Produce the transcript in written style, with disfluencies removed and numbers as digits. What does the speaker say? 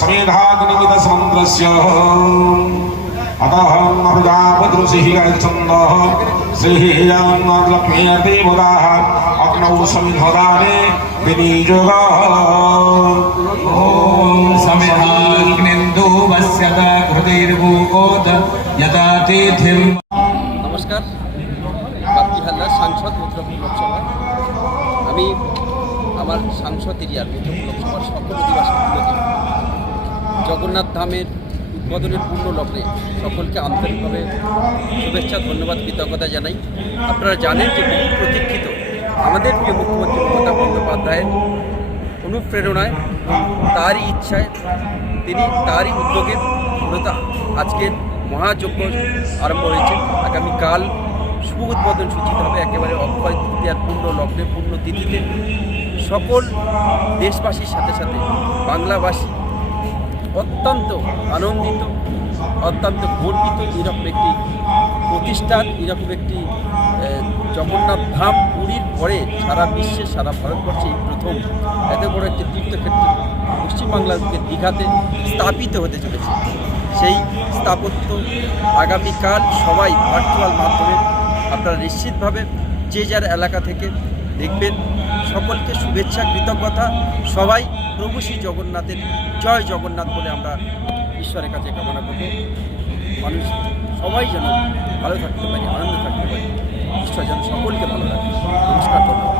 समेधाग्निमितसमुद्रस्य अतः प्रजापतिः गच्छन्दः श्रीलक्ष्मीर्देवताः अग्नौ समिधदाने विनियोगः समेधाग्निन्दुवस्यत हृदयर्भूत यदा तिथिं। नमस्कार, বাপ্তিহাল্লা সাংসদ মিত্রপুর লোকসভা। আমি আমার সাংসদ এরিয়ার মিত্রপুর লোকসভার সকল অধিবাসীগুলোকে জগন্নাথ ধামের উদ্বোধনের পূর্ণ লগ্নে সকলকে আন্তরিকভাবে শুভেচ্ছা, ধন্যবাদ, কৃতজ্ঞতা জানাই। আপনারা জানেন যে বহু প্রতীক্ষিত আমাদের প্রিয় মুখ্যমন্ত্রী মমতা বন্দ্যোপাধ্যায়ের অনুপ্রেরণায়, তারই ইচ্ছায়, তারই উদ্যোগে মূলত আজকের মহাযজ্ঞ আরম্ভ হয়েছে। আগামীকাল শুভ উদ্বোধন সূচিত হবে একেবারে অক্ষয় তৃতীয়ার পূর্ণ লগ্নে, পূর্ণ তিথিতে। সকল দেশবাসীর সাথে সাথে বাংলাবাসী অত্যন্ত আনন্দিত, অত্যন্ত গর্বিত। এরকম একটি প্রতিষ্ঠান, এরকম একটি জগন্নাথ ধাম পুরীর পরে সারা বিশ্বে, সারা ভারতবর্ষে প্রথম এত বড় একটি তীর্থক্ষেত্র পশ্চিমবাংলার দীঘাতে স্থাপিত হতে চলেছে। সেই স্থাপত্য আগামীকাল সবাই ভার্চুয়াল মাধ্যমে আপনারা নিশ্চিতভাবে যে যার এলাকা থেকে দেখবেন। সকলকে শুভেচ্ছা, কৃতজ্ঞতা। সবাই প্রভু শ্রী জগন্নাথের জয় জগন্নাথ বলে আমরা ঈশ্বরের কাছে কামনা করব। মানুষ সবাই যেন ভালো থাকতে পারে, আনন্দ থাকতে পারে, ঈশ্বর যেন সকলকে ভালো রাখে। নমস্কার, ধন্যবাদ।